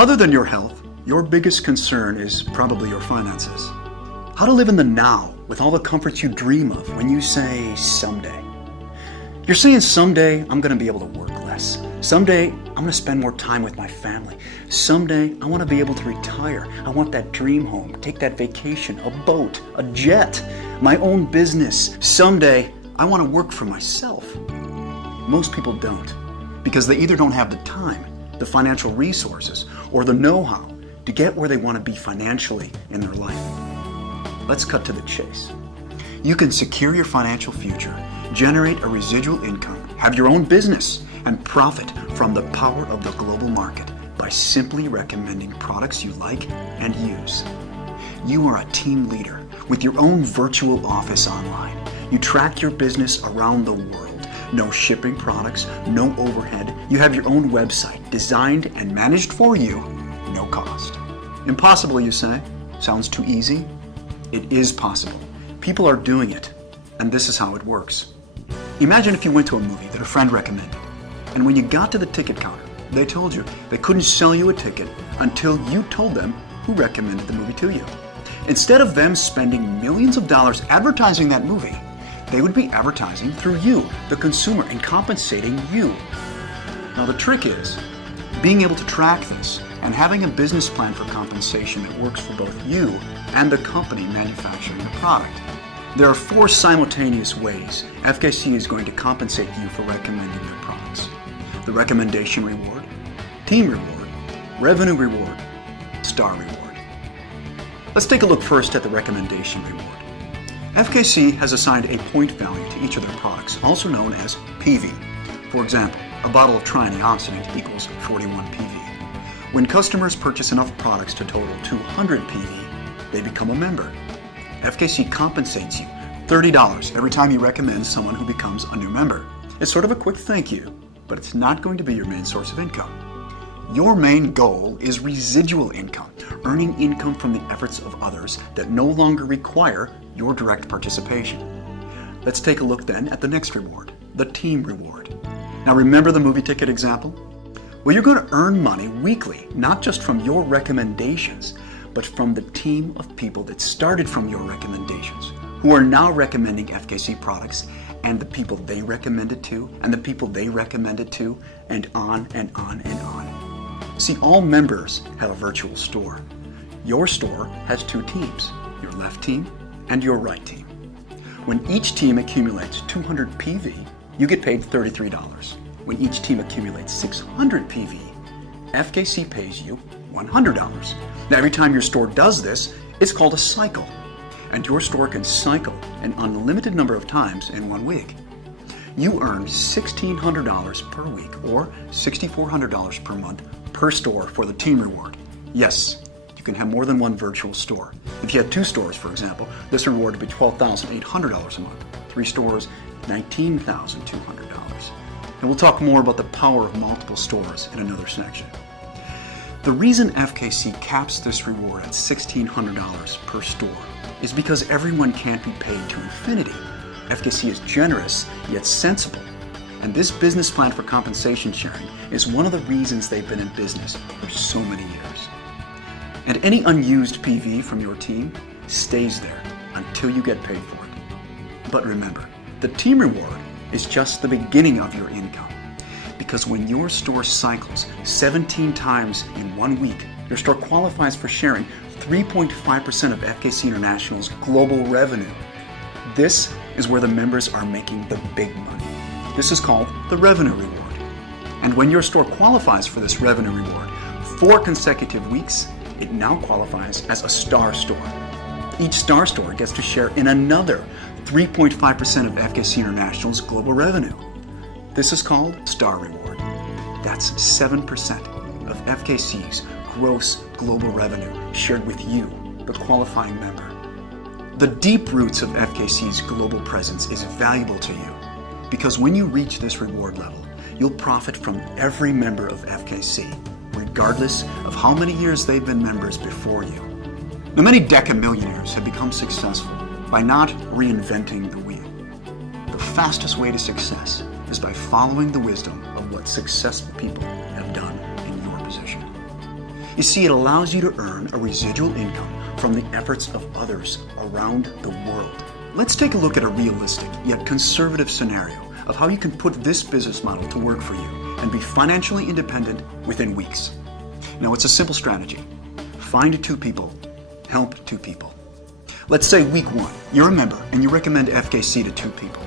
Other than your health, your biggest concern is probably your finances. How to live in the now with all the comforts you dream of when you say someday. You're saying someday I'm going to be able to work less. Someday I'm going to spend more time with my family. Someday I want to be able to retire. I want that dream home, take that vacation, a boat, a jet, my own business. Someday I want to work for myself. Most people don't, because they either don't have the time, the financial resources, or the know-how to get where they want to be financially in their life. Let's cut to the chase. You can secure your financial future, generate a residual income, have your own business, and profit from the power of the global market by simply recommending products you like and use. You are a team leader with your own virtual office online. You track your business around the world. No shipping products, no overhead. You have your own website designed and managed for you, no cost. Impossible, you say? Sounds too easy? It is possible. People are doing it, and this is how it works. Imagine if you went to a movie that a friend recommended, and when you got to the ticket counter, they told you they couldn't sell you a ticket until you told them who recommended the movie to you. Instead of them spending millions of dollars advertising that movie, they would be advertising through you, the consumer, and compensating you. Now the trick is being able to track this and having a business plan for compensation that works for both you and the company manufacturing the product. There are 4 simultaneous ways FKC is going to compensate you for recommending their products: the recommendation reward, team reward, revenue reward, star reward. Let's take a look first at the recommendation reward. FKC has assigned a point value to each of their products, also known as PV. For example, a bottle of triantioxidant equals 41 PV. When customers purchase enough products to total 200 PV, they become a member. FKC compensates you $30 every time you recommend someone who becomes a new member. It's sort of a quick thank you, but it's not going to be your main source of income. Your main goal is residual income, earning income from the efforts of others that no longer require your direct participation. Let's take a look then at the next reward, the team reward. Now remember the movie ticket example? Well, you're going to earn money weekly, not just from your recommendations, but from the team of people that started from your recommendations, who are now recommending FKC products, and the people they recommended to, and the people they recommended to, and on and on and on. See, all members have a virtual store. Your store has 2 teams, your left team and your right team. When each team accumulates 200 PV, you get paid $33. When each team accumulates 600 PV, FKC pays you $100. Now, every time your store does this, it's called a cycle, and your store can cycle an unlimited number of times in 1 week. You earn $1,600 per week or $6,400 per month per store for the team reward. Yes, you can have more than one virtual store. If you had 2 stores, for example, this reward would be $12,800 a month. 3 stores, $19,200. And we'll talk more about the power of multiple stores in another section. The reason FKC caps this reward at $1,600 per store is because everyone can't be paid to infinity. FKC is generous, yet sensible. And this business plan for compensation sharing is one of the reasons they've been in business for so many years. And any unused PV from your team stays there until you get paid for it. But remember, the team reward is just the beginning of your income. Because when your store cycles 17 times in 1 week, your store qualifies for sharing 3.5% of FKC International's global revenue. This is where the members are making the big money. This is called the revenue reward. And when your store qualifies for this revenue reward 4 consecutive weeks, it now qualifies as a star store. Each star store gets to share in another 3.5% of FKC International's global revenue. This is called star reward. That's 7% of FKC's gross global revenue shared with you, the qualifying member. The deep roots of FKC's global presence is valuable to you because when you reach this reward level, you'll profit from every member of FKC, regardless of how many years they've been members before you. Now, many decamillionaires have become successful by not reinventing the wheel. The fastest way to success is by following the wisdom of what successful people have done in your position. You see, it allows you to earn a residual income from the efforts of others around the world. Let's take a look at a realistic yet conservative scenario of how you can put this business model to work for you and be financially independent within weeks. Now, it's a simple strategy. Find 2 people, help 2 people. Let's say week 1, you're a member and you recommend FKC to 2 people.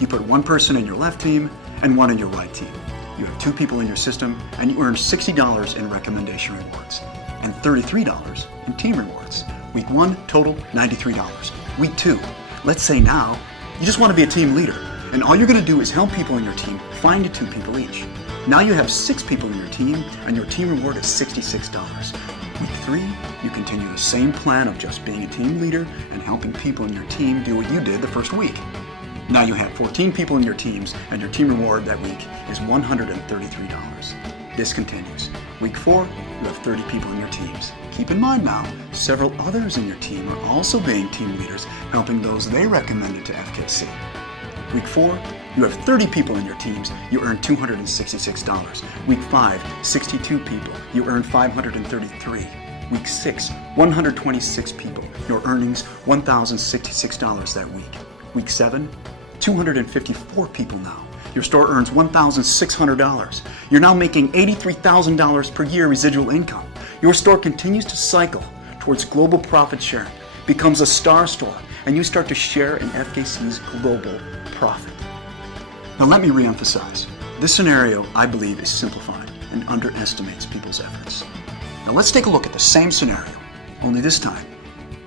You put 1 person in your left team and 1 in your right team. You have 2 people in your system and you earn $60 in recommendation rewards and $33 in team rewards. Week 1, total $93. Week 2, let's say now you just want to be a team leader and all you're going to do is help people in your team find 2 people each. Now you have 6 people in your team and your team reward is $66. Week 3, you continue the same plan of just being a team leader and helping people in your team do what you did the first week. Now you have 14 people in your teams and your team reward that week is $133. This continues. Week 4, you have 30 people in your teams. Keep in mind now, several others in your team are also being team leaders, helping those they recommended to FKC. Week 4, you have 30 people in your teams, you earn $266. Week 5, 62 people, you earn $533. Week 6, 126 people, your earnings $1,066 that week. Week 7, 254 people now. Your store earns $1,600. You're now making $83,000 per year residual income. Your store continues to cycle towards global profit sharing, becomes a star store, and you start to share in FKC's global profit. Now let me reemphasize. This scenario, I believe, is simplified and underestimates people's efforts. Now let's take a look at the same scenario, only this time,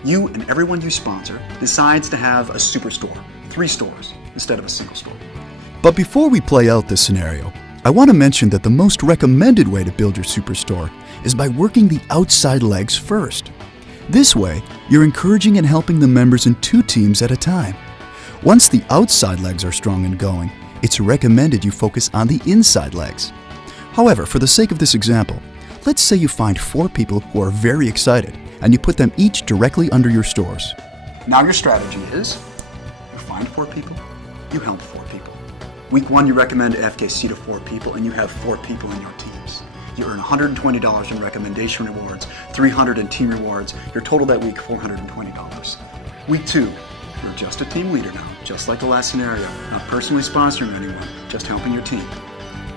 you and everyone you sponsor decides to have a superstore, 3 stores, instead of a single store. But before we play out this scenario, I want to mention that the most recommended way to build your superstore is by working the outside legs first. This way, you're encouraging and helping the members in 2 teams at a time. Once the outside legs are strong and going, it's recommended you focus on the inside legs. However, for the sake of this example, let's say you find 4 people who are very excited and you put them each directly under your stores. Now your strategy is, you find 4 people, you help 4 people. Week 1, you recommend FKC to 4 people and you have 4 people in your teams. You earn $120 in recommendation rewards, $300 in team rewards, your total that week $420. Week 2, you're just a team leader now, just like the last scenario, not personally sponsoring anyone, just helping your team.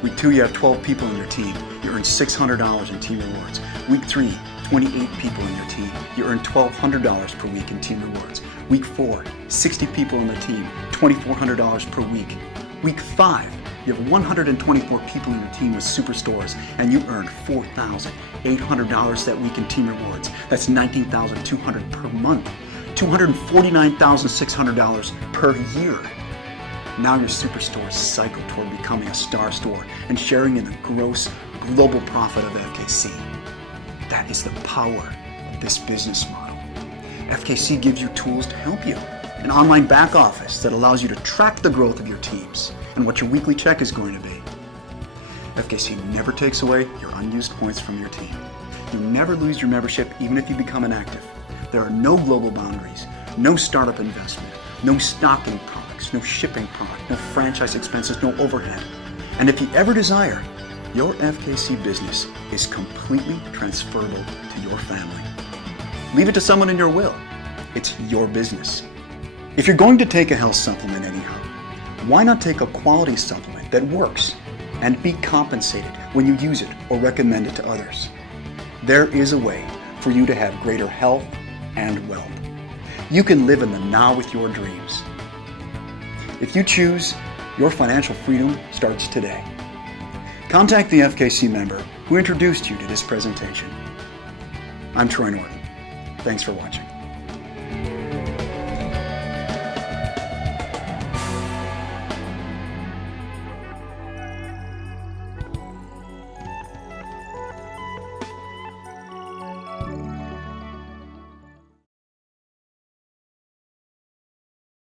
Week 2, you have 12 people in your team. You earn $600 in team rewards. Week 3, 28 people in your team. You earn $1,200 per week in team rewards. Week 4, 60 people in the team, $2,400 per week. Week 5, you have 124 people in your team with superstores, and you earn $4,800 that week in team rewards. That's $19,200 per month, $249,600 per year. Now your superstores cycle toward becoming a star store and sharing in the gross global profit of FKC. That is the power of this business model. FKC gives you tools to help you. An online back office that allows you to track the growth of your teams and what your weekly check is going to be. FKC never takes away your unused points from your team. You never lose your membership even if you become inactive. There are no global boundaries, no startup investment, no stocking products, no shipping product, no franchise expenses, no overhead. And if you ever desire, your FKC business is completely transferable to your family. Leave it to someone in your will. It's your business. If you're going to take a health supplement anyhow, why not take a quality supplement that works and be compensated when you use it or recommend it to others? There is a way for you to have greater health and wealth. You can live in the now with your dreams. If you choose, your financial freedom starts today. Contact the FKC member who introduced you to this presentation. I'm Troy Norton. Thanks for watching.